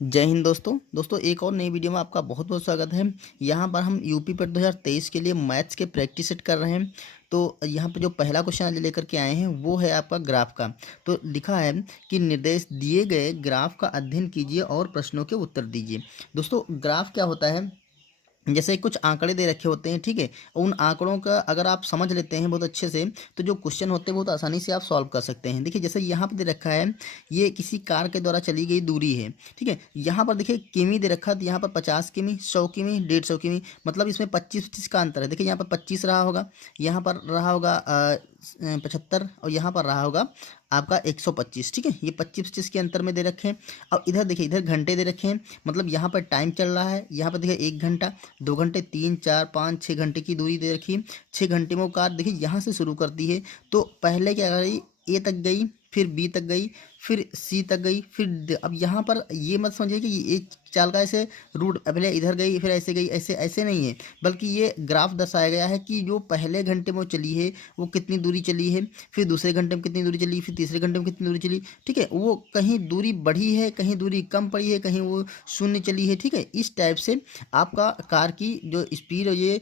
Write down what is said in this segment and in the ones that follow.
जय हिंद दोस्तों एक और नई वीडियो में आपका बहुत बहुत स्वागत है। यहाँ पर हम यूपी पेट 2023 के लिए मैथ्स के प्रैक्टिस सेट कर रहे हैं। तो यहाँ पर जो पहला क्वेश्चन आज लेकर के आए हैं वो है आपका ग्राफ का। तो लिखा है कि निर्देश दिए गए ग्राफ का अध्ययन कीजिए और प्रश्नों के उत्तर दीजिए। दोस्तों ग्राफ क्या होता है, जैसे कुछ आंकड़े दे रखे होते हैं, ठीक है। उन आंकड़ों का अगर आप समझ लेते हैं बहुत अच्छे से तो जो क्वेश्चन होते हैं बहुत आसानी से आप सॉल्व कर सकते हैं। देखिए जैसे यहाँ पर दे रखा है, ये किसी कार के द्वारा चली गई दूरी है, ठीक है। यहाँ पर देखिए किमी दे रखा है, तो यहाँ पर 50 किमी, 100 किमी, 150 किमी, मतलब इसमें 25-25 का अंतर है। देखिए यहाँ पर 25 रहा होगा, यहाँ पर रहा होगा 75, और यहाँ पर रहा होगा आपका 125, ठीक है। ये 25-25 के अंतर में दे रखे हैं। अब इधर देखिए, इधर घंटे दे रखे हैं, मतलब यहाँ पर टाइम चल रहा है। यहाँ पर देखिए 1 घंटा, 2 घंटे, 3, 4, 5, 6 घंटे की दूरी दे रखी है। 6 घंटे में वो कार देखिए यहाँ से शुरू करती है, तो पहले क्या करी, ए तक गई, फिर बी तक गई, फिर सी तक गई, फिर अब यहाँ पर ये मत समझिए कि ये एक चाल का ऐसे रूट, पहले इधर गई फिर ऐसे गई, ऐसे ऐसे नहीं है, बल्कि ये ग्राफ दर्शाया गया है कि जो पहले घंटे में वो चली है वो कितनी दूरी चली है, फिर दूसरे घंटे में कितनी दूरी चली, फिर तीसरे घंटे में कितनी दूरी चली, ठीक है। वो कहीं दूरी बढ़ी है, कहीं दूरी कम पड़ी है, कहीं वो शून्य चली है, ठीक है। इस टाइप से आपका कार की जो स्पीड और ये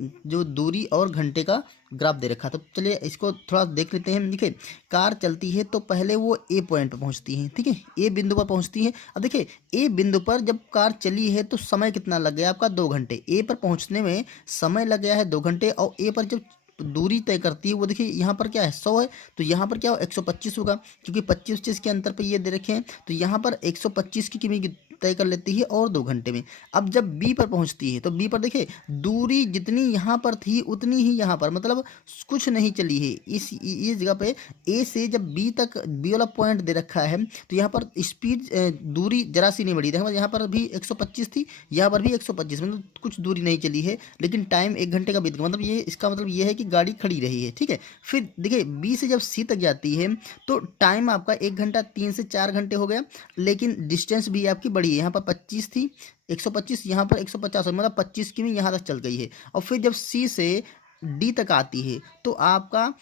जो दूरी और घंटे का ग्राफ दे रखा। तो चलिए इसको थोड़ा देख लेते हैं। देखिए कार चलती है तो पहले वो ए पॉइंट पर पहुंचती है, ठीक है, ए बिंदु पर पहुंचती है। अब देखिए ए बिंदु पर जब कार चली है तो समय कितना लग गया आपका, 2 घंटे। ए पर पहुंचने में समय लग गया है 2 घंटे, और ए पर जब दूरी तय करती है वो देखिए यहाँ पर क्या है, 100 है, तो यहाँ पर क्या हो, 125 होगा, क्योंकि 25-25 के अंतर पर ये दे रखे हैं। तो यहाँ पर 125 की किमी तय कर लेती है और 2 घंटे में। अब जब बी पर पहुंचती है तो बी पर देखिए दूरी जितनी यहाँ पर थी उतनी ही यहाँ पर, मतलब कुछ नहीं चली है इस जगह पे। ए से जब बी तक, बी वाला पॉइंट दे रखा है, तो यहाँ पर स्पीड दूरी जरा सी नहीं बढ़ी थी, मतलब यहाँ पर भी 125 थी, यहाँ पर भी 125, मतलब कुछ दूरी नहीं चली है, लेकिन टाइम 1 घंटे का बीत गया। मतलब ये इसका मतलब ये है कि गाड़ी खड़ी रही है, ठीक है। फिर देखिए बी से जब सी तक जाती है तो टाइम आपका 1 घंटा 3 से 4 घंटे हो गया, लेकिन डिस्टेंस भी आपकी बड़ी है। यहाँ पर 25 थी, 125, यहाँ पर 150, मतलब 25 किमी यहाँ तक चल गई है। और फिर जब सी से डी तक आती है तो आपका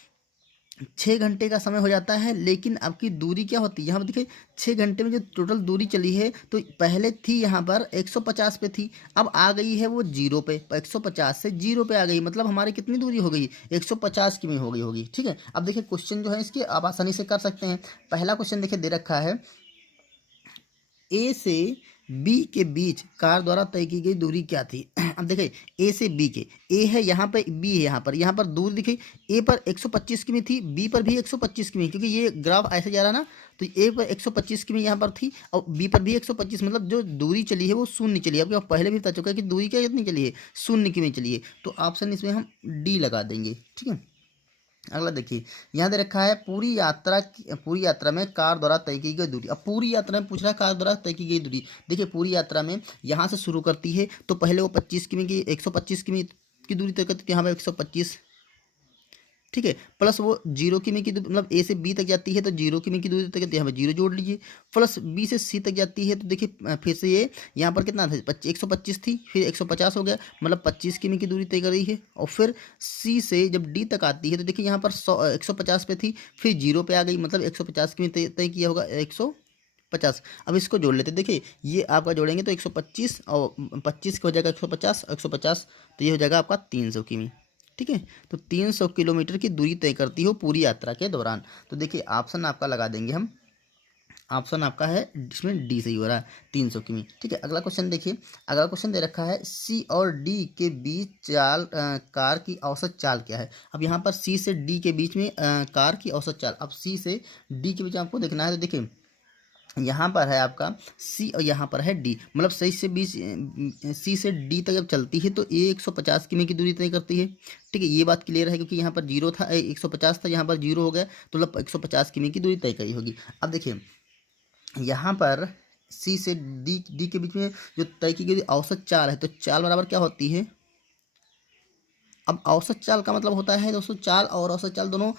6 घंटे का समय हो जाता है, लेकिन आपकी दूरी क्या होती है, यहाँ पर देखिए 6 घंटे में जो टोटल दूरी चली है, तो पहले थी यहाँ पर 150 पे थी, अब आ गई है वो जीरो पे, 150 से जीरो पे आ गई, मतलब हमारी कितनी दूरी हो गई, 150 की में हो गई होगी, ठीक है। अब देखिए क्वेश्चन जो है इसके आप आसानी से कर सकते हैं। पहला क्वेश्चन देखिए दे रखा है, ए से बी के बीच कार द्वारा तय की गई दूरी क्या थी। अब देखिए ए से बी के, ए है यहाँ पे, बी है यहाँ पर दूरी देखिए, ए पर 125 की में थी, बी पर भी 125 की में, क्योंकि ये ग्राफ ऐसे जा रहा ना, तो ए पर 125 की में यहाँ पर थी और बी पर भी 125, मतलब जो दूरी चली है वो शून्य चली है। आपको पहले भी बता चुका है कि दूरी क्या कितनी चली है, शून्य की में चली है। तो ऑप्शन इसमें हम डी लगा देंगे, ठीक है। अगला देखिए, यहाँ दे रखा है पूरी यात्रा में कार द्वारा तय की गई दूरी। अब पूरी यात्रा में पूछ रहा है कार द्वारा तय की गई दूरी। देखिए पूरी यात्रा में यहाँ से शुरू करती है तो पहले वो 25 किमी की, 125 किमी की दूरी तय करती है, यहाँ पर 125, ठीक है, प्लस वो 0 किमी की मतलब ए से बी तक जाती है तो 0 किमी की दूरी तक जाती है, यहाँ पर 0 जोड़ लीजिए, प्लस बी से सी तक जाती है तो देखिए फिर से ये यहाँ पर कितना था, 125 थी, फिर 150 हो गया, मतलब 25 किमी की दूरी तय कर रही है। और फिर सी से जब डी तक आती है तो देखिए यहाँ पर 150 पे थी, फिर जीरो पे आ गई, मतलब 150 किमी तय किया होगा, 150। अब इसको जोड़ लेते हैं। देखिए ये आपका जोड़ेंगे तो 125 और 25 हो जाएगा 150, 150, तो ये हो जाएगा आपका 300 किमी, ठीक है। तो 300 किलोमीटर की दूरी तय करती हो पूरी यात्रा के दौरान। तो देखिए ऑप्शन आपका लगा देंगे हम, ऑप्शन आपका है इसमें डी सही हो रहा है, 300 किमी, ठीक है। अगला क्वेश्चन देखिए, अगला क्वेश्चन दे रखा है सी और डी के बीच कार की औसत चाल क्या है। अब यहाँ पर सी से डी के बीच में कार की औसत चाल, अब सी से डी के बीच आपको देखना है। तो देखिए यहाँ पर है आपका सी और यहाँ पर है डी, मतलब सही से बीच सी से डी तक जब चलती है तो ये 150 किमी की दूरी तय करती है, ठीक है। ये बात क्लियर है, क्योंकि यहाँ पर जीरो था, 150 था, यहाँ पर जीरो हो गया, तो मतलब 150 किमी की दूरी तय करी होगी। अब देखिए यहाँ पर सी से डी डी के बीच में जो तय की गई औसत चाल है, तो चाल बराबर क्या होती है। अब औसत चाल का मतलब होता है दोस्तों, चाल और औसत चाल दोनों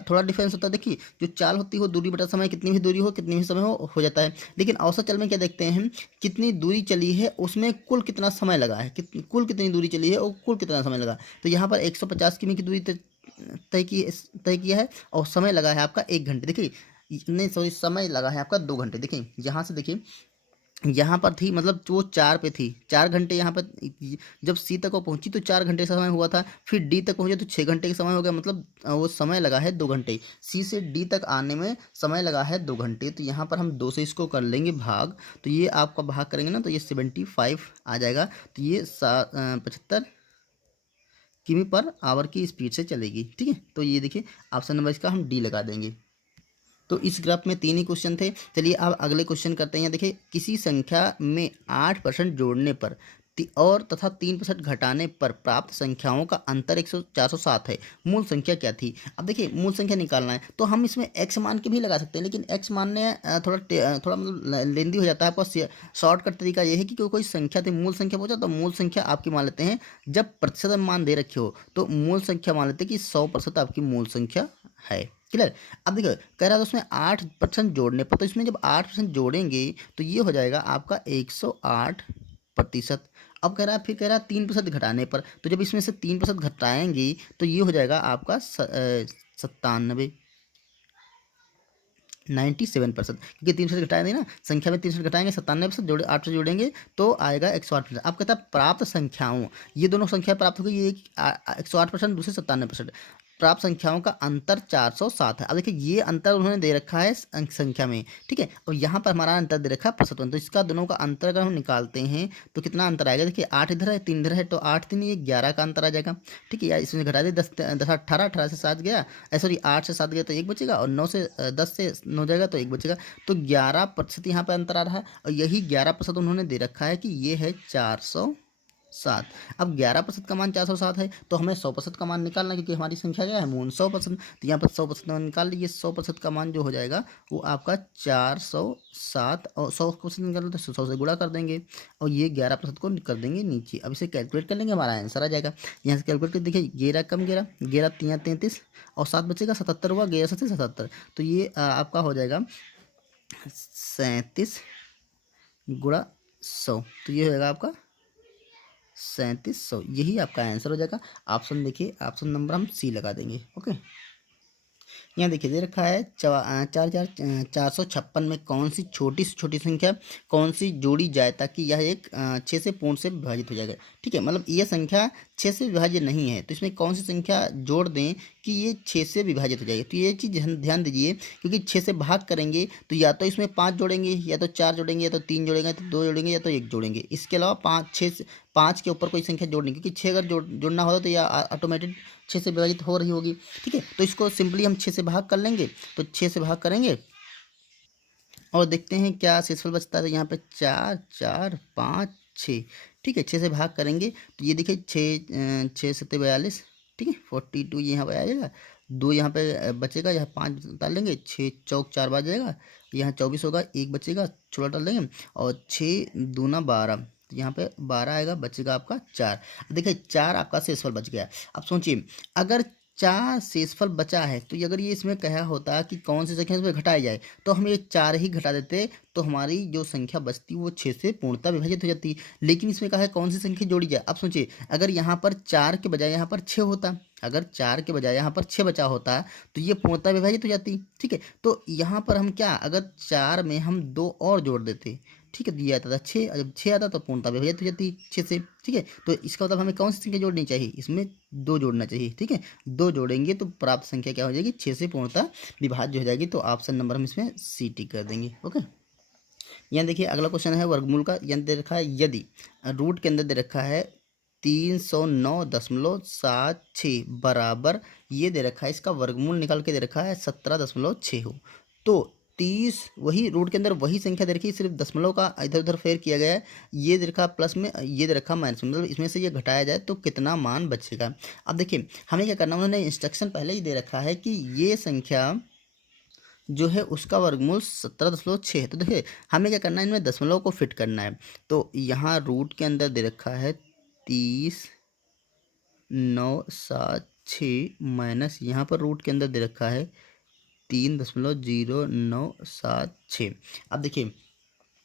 थोड़ा डिफरेंस होता है। देखिए जो चाल होती है वो दूरी बटा समय, कितनी भी दूरी हो कितनी भी समय हो जाता है, लेकिन औसत चाल में क्या देखते हैं हम, कितनी दूरी चली है उसमें कुल कितना समय लगा है, कुल कितनी दूरी चली है और कुल कितना समय लगा। तो यहाँ पर 150 किमी की दूरी तय किया है और समय लगा है आपका 1 घंटे। देखिए नहीं सॉरी, समय लगा है आपका 2 घंटे। देखिए यहाँ से देखिए यहाँ पर थी, मतलब वो 4 पे थी, 4 घंटे यहाँ पर जब सी तक वो पहुँची तो 4 घंटे का समय हुआ था, फिर डी तक पहुँचे तो 6 घंटे का समय हो गया, मतलब वो समय लगा है 2 घंटे। सी से डी तक आने में समय लगा है 2 घंटे, तो यहाँ पर हम 2 से इसको कर लेंगे भाग, तो ये आपका भाग करेंगे ना तो ये 75 आ जाएगा, तो ये 75 किमी पर आवर की स्पीड से चलेगी। ठीक है, तो ये देखिए ऑप्शन नंबर इसका हम डी लगा देंगे। तो इस ग्राफ में 3 ही क्वेश्चन थे। चलिए अब अगले क्वेश्चन करते हैं। देखिए किसी संख्या में 8% जोड़ने पर और तथा 3% घटाने पर प्राप्त संख्याओं का अंतर 407 है। मूल संख्या क्या थी? अब देखिए मूल संख्या निकालना है तो हम इसमें x मान के भी लगा सकते हैं, लेकिन x मानने थोड़ा मतलब लेंदी हो जाता है। आपको शॉर्टकट तरीका ये है कि कोई संख्या थी, मूल संख्या पूछा तो मूल संख्या आपकी मान लेते हैं। जब प्रतिशत मान दे रखे हो तो मूल संख्या मान लेते हैं कि 100% आपकी मूल संख्या है। क्लियर? अब देखो कह रहा था उसमें 8% जोड़ने पर, तो इसमें जब 8% जोड़ेंगे तो ये हो जाएगा आपका 108%। अब कह रहा है, फिर कह रहा है 3% घटाने पर, तो जब इसमें से 3% घटाएंगे तो ये हो जाएगा आपका 97, 97%, क्योंकि 3% घटाएंगे ना, संख्या में 3% घटाएंगे 97% जोड़े 8 से जोड़ेंगे तो आएगा 108%। अब कहता है प्राप्त संख्याओं, ये दोनों संख्या प्राप्त होगी, ये 108%, दूसरे 97%। प्राप्त संख्याओं का अंतर 407 है। अब देखिए ये अंतर उन्होंने दे रखा है अंक संख्या में, ठीक है, और यहाँ पर हमारा अंतर दे रखा है प्रतिशत में, तो इसका दोनों का अंतर अगर हम निकालते हैं तो कितना अंतर आएगा? देखिए 8 इधर है 3 इधर है, तो 8 3 ये 11 का अंतर आ जाएगा। ठीक है, या इसमें घटा दे 10 10 18, 18 से 7 गया, सॉरी 8 से 7 गया तो 1 बचेगा, और 9 से 10 से 9 जाएगा तो 1 बचेगा, तो 11% यहाँ पर अंतर आ रहा है, और यही 11% उन्होंने दे रखा है कि ये है 407। अब 11% का मान 407 है, तो हमें 100% का मान निकालना है, क्योंकि हमारी संख्या क्या है मूल 100%, तो यहाँ पर 100% का मान निकाल लीजिए। 100% का मान जो हो जाएगा वो आपका 407, और 100% निकाल तो 100 से गुणा कर देंगे, और ये 11% को कर देंगे नीचे। अब इसे कैलकुलेट कर लेंगे, हमारा आंसर आ जाएगा। यहाँ से कैलकुलेट कर देखिए, 11 कम 11, 11 3 33, और 7 बचेगा 77 हुआ, 11 से 77, तो ये आपका हो जाएगा 37 गुणा 100, तो ये हो जाएगा आपका 3700, यही आपका आंसर हो जाएगा। ऑप्शन देखिए, ऑप्शन नंबर हम सी लगा देंगे। ओके, यहाँ देखिए दे रखा है 4,456 में कौन सी छोटी से छोटी संख्या कौन सी जोड़ी जाए ताकि यह एक 6 से पूर्ण से विभाजित हो जाएगा। ठीक है, मतलब ये संख्या 6 से विभाज्य नहीं है, तो इसमें कौन सी संख्या जोड़ दें कि ये 6 से विभाजित हो जाएगी। तो ये चीज़ ध्यान दीजिए, क्योंकि 6 से भाग करेंगे तो या तो इसमें 5 जोड़ेंगे, या तो 4 जोड़ेंगे, या तो 3 जोड़ेंगे, या तो 2 जोड़ेंगे, या तो 1 जोड़ेंगे। इसके अलावा 5 के ऊपर कोई संख्या जोड़नी, क्योंकि 6 अगर जोड़ना होता तो यह ऑटोमेटिक 6 से विभाजित हो रही होगी। ठीक है, तो इसको सिंपली हम 6 से भाग कर लेंगे, तो 6 से भाग करेंगे और देखते हैं क्या शेषफल बचता है। तो यहाँ पे 4 4 5 6, ठीक है, 6 से भाग करेंगे तो ये देखिए 6 7 42, ठीक है, 42 यहाँ पर आ जाएगा, 2 यहाँ पे बचेगा, यहाँ 5 डाल लेंगे, 6 चौक 4 बार जाएगा, यहाँ 24 होगा, 1 बचेगा, छोटा डाल देंगे, और 6 दूना 12, तो यहाँ पे 12 आएगा, बचेगा आपका 4। देखिए 4 आपका शेषफल बच गया। अब सोचिए अगर 4 शेषफल बचा है, तो अगर ये इसमें कहा होता कि कौन सी संख्या इसमें घटाई जाए, तो हम ये 4 ही घटा देते, तो हमारी जो संख्या बचती वो 6 से पूर्णतः विभाजित हो जाती। लेकिन इसमें कहा है कौन सी संख्या जोड़ी जाए। अब सोचिए अगर यहाँ पर 4 के बजाय यहाँ पर 6 होता, अगर 4 के बजाय यहाँ पर 6 बचा होता तो ये पूर्णतः विभाजित हो जाती। ठीक है, तो यहाँ पर हम क्या, अगर 4 में हम 2 और जोड़ देते, ठीक है, तो ये आता था 6, जब 6 आता तो पूर्णतः विभाजित हो जाती 6 से। ठीक है, तो इसका मतलब हमें कौन सी संख्या जोड़नी चाहिए, इसमें 2 जोड़ना चाहिए। ठीक है, 2 जोड़ेंगे तो प्राप्त संख्या क्या हो जाएगी, 6 से पूर्णतः विभाज्य हो जाएगी। तो ऑप्शन नंबर हम इसमें सी टिक कर देंगे। ओके, यहाँ देखिए अगला क्वेश्चन है वर्गमूल का। यहाँ दे रखा है यदि रूट के अंदर दे रखा है 309.76 बराबर, ये दे रखा है इसका वर्गमूल निकाल के दे रखा है 17.6 हो, तो 30 वही रूट के अंदर वही संख्या दे रखी है, सिर्फ दशमलव का इधर उधर फेर किया गया है। ये दे रखा प्लस में, ये दे रखा माइनस में, मतलब इसमें से ये घटाया जाए तो कितना मान बचेगा। अब देखिए हमें क्या करना, उन्होंने इंस्ट्रक्शन पहले ही दे रखा है कि ये संख्या जो है उसका वर्गमूल 17.6 है। तो देखिए हमें क्या करना है, इनमें दशमलव को फिट करना है। तो यहाँ रूट के अंदर दे रखा है 30,976 माइनस यहाँ पर रूट के अंदर दे रखा है 3.0976। अब देखिए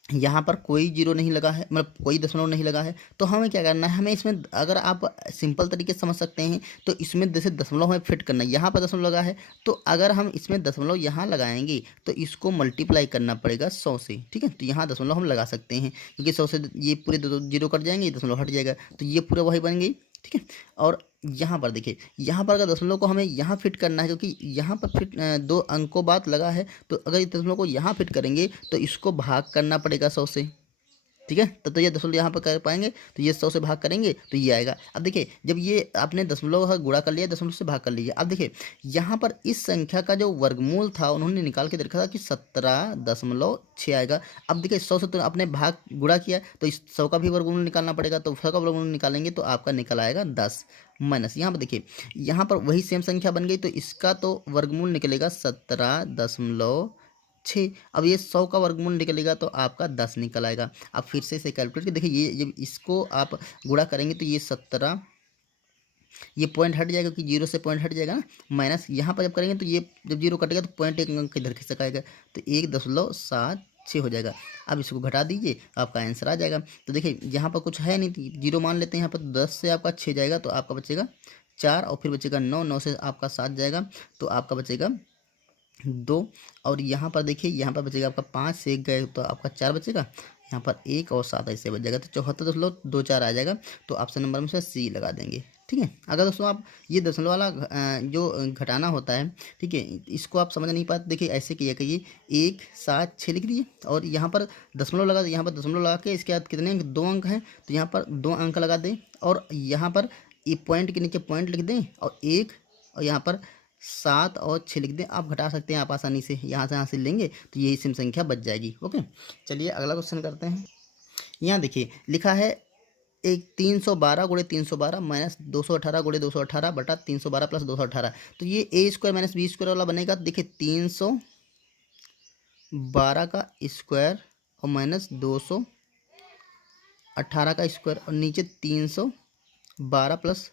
यहाँ पर कोई जीरो नहीं लगा है, मतलब कोई दशमलव नहीं लगा है, तो हमें क्या करना है, हमें इसमें अगर आप सिंपल तरीके से समझ सकते हैं तो इसमें जैसे दशमलव हमें फिट करना है, यहाँ पर दशमलव लगा है तो अगर हम इसमें दशमलव यहाँ लगाएंगे तो इसको मल्टीप्लाई करना पड़ेगा 100 से, ठीक है। तो यहाँ दशमलव हम लगा सकते हैं क्योंकि 100 से ये पूरे दो जीरो कट जाएंगे, दशमलव हट जाएगा, तो ये पूरा वही बन गई, ठीक है। और यहाँ पर देखिए, यहाँ पर अगर दशमलव को हमें यहाँ फिट करना है क्योंकि यहाँ पर फिट दो अंकों बाद लगा है, तो अगर इस दशमलव को यहाँ फिट करेंगे तो इसको भाग करना पड़ेगा 100 से, ठीक है। तब तो ये दशमलव यहाँ पर कर पाएंगे, तो ये 100 से भाग करेंगे तो ये आएगा। अब देखिए जब ये आपने दशमलव का गुणा कर लिया, दशमलव से भाग कर लिया, अब देखिए यहाँ पर इस संख्या का जो वर्गमूल था उन्होंने निकाल के देखा था कि 17.6 आएगा। अब देखिए 100 से तो आपने भाग गुणा किया तो इस 100 का भी वर्गमूल निकालना पड़ेगा, तो 100 का वर्गमूल निकालेंगे तो आपका निकल आएगा 10 माइनस, यहाँ पर देखिए यहाँ पर वही सेम संख्या बन गई तो इसका तो वर्गमूल निकलेगा 17.6। अब ये 100 का वर्गमूल निकलेगा तो आपका 10 निकल आएगा। अब फिर से इसे कैलकुलेट कर देखिए, ये जब इसको आप गुणा करेंगे तो ये 17, ये पॉइंट हट जाएगा क्योंकि जीरो से पॉइंट हट जाएगा ना, माइनस यहाँ पर जब करेंगे तो ये जब जीरो कटेगा तो पॉइंट एक अंक इधर खिसक आएगा, तो 1.76 हो जाएगा। अब इसको घटा दीजिए, आपका आंसर आ जाएगा। तो देखिए यहाँ पर कुछ है नहीं, जीरो मान लेते हैं यहाँ पर, 10 से आपका 6 जाएगा तो आपका बचेगा 4 और फिर बचेगा 9, 9 से आपका 7 जाएगा तो आपका बचेगा 2। और यहाँ पर देखिए यहाँ पर बचेगा आपका 5 से 1 गए तो आपका 4 बचेगा, यहाँ पर 1 और 7 ऐसे बच जाएगा, तो 74.24 आ जाएगा। तो ऑप्शन नंबर में से सी लगा देंगे, ठीक है। अगर दोस्तों आप ये दशमलव वाला जो घटाना होता है, ठीक है, इसको आप समझ नहीं पाते, देखिए ऐसे किया करिए, 1 7 6 लिख दिए और यहाँ पर दशमलव लगा, यहाँ पर दशमलव लगा के इसके बाद कितने अंक, 2 अंक हैं तो यहाँ पर 2 अंक लगा दें और यहाँ पर ये पॉइंट के नीचे पॉइंट लिख दें और 1 और यहाँ पर 7 और 6 लिख दें। आप घटा सकते हैं आप आसानी से, यहाँ से लेंगे तो यही सिम संख्या बच जाएगी। ओके, चलिए अगला क्वेश्चन करते हैं। यहाँ देखिए लिखा है एक 312 गुणे 312 माइनस 218 गुणे 218 बटा 312 प्लस 218, तो ये ए स्क्वायर माइनस बी स्क्वायर वाला बनेगा। देखिए 312 का स्क्वायर और माइनस 218 का स्क्वायर और नीचे 312 प्लस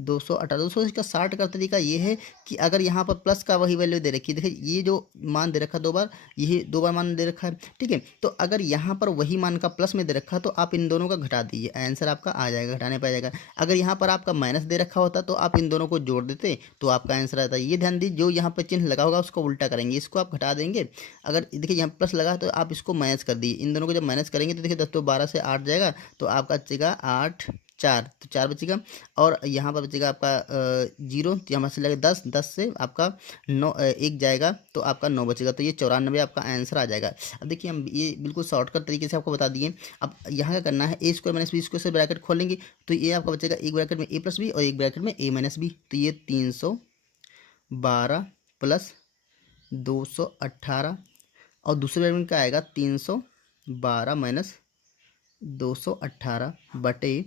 218 इसका 60 का तरीका ये है कि अगर यहाँ पर प्लस का वही वैल्यू दे रखी है, देखिए ये जो मान दे रखा 2 बार, यही 2 बार मान दे रखा है, ठीक है। तो अगर यहाँ पर वही मान का प्लस में दे रखा है तो आप इन दोनों का घटा दीजिए, आंसर आपका आ जाएगा, घटाने पर आ जाएगा। अगर यहाँ पर आपका माइनस दे रखा होता तो आप इन दोनों को जोड़ देते तो आपका आंसर आता है। ये ध्यान दीजिए, जो यहाँ पर चिन्ह लगा होगा उसको उल्टा करेंगे, इसको आप घटा देंगे। अगर देखिए यहाँ प्लस लगा तो आप इसको माइनस कर दीजिए, इन दोनों को जब माइनस करेंगे तो देखिए 10 तो 12 से 8 जाएगा तो आपका बचेगा 8 4, तो 4 बचेगा और यहाँ पर बचेगा आपका 0, तो यहाँ से लगेगा 10, 10 से आपका 9 1 जाएगा तो आपका 9 बचेगा, तो ये 94 आपका आंसर आ जाएगा। अब देखिए हम ये बिल्कुल शॉर्टकट तरीके से आपको बता दिए। अब यहाँ क्या करना है, ए स्क्वायर माइनस बी स्क्वायर से ब्रैकेट खोलेंगे तो ये आपका बचेगा एक ब्रैकेट में ए प्लस बी और एक ब्रैकेट में ए माइनस बी, तो ये 312 प्लस 218 और दूसरे ब्रैकेट में क्या आएगा 312 माइनस 218 बटे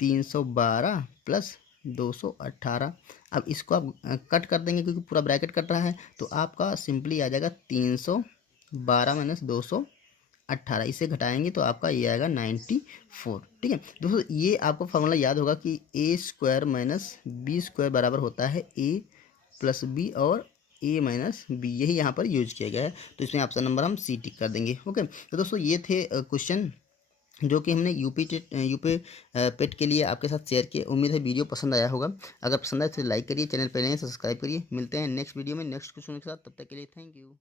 312 प्लस 218। अब इसको आप कट कर देंगे क्योंकि पूरा ब्रैकेट कट रहा है, तो आपका सिंपली आ जाएगा 312 माइनस 218, इसे घटाएंगे तो आपका ये आएगा 94, ठीक है। दोस्तों ये आपको फार्मूला याद होगा कि ए स्क्वायर माइनस बी स्क्वायर बराबर होता है ए प्लस बी और ए माइनस बी, यही यहाँ पर यूज किया गया है, तो इसमें ऑप्शन नंबर हम सी टिक कर देंगे। ओके, तो दोस्तों ये थे क्वेश्चन जो कि हमने यूपी पेट के लिए आपके साथ शेयर किए। उम्मीद है वीडियो पसंद आया होगा, अगर पसंद आए तो लाइक करिए, चैनल पर नए सब्सक्राइब करिए। मिलते हैं नेक्स्ट वीडियो में नेक्स्ट क्वेश्चन के साथ, तब तक के लिए थैंक यू।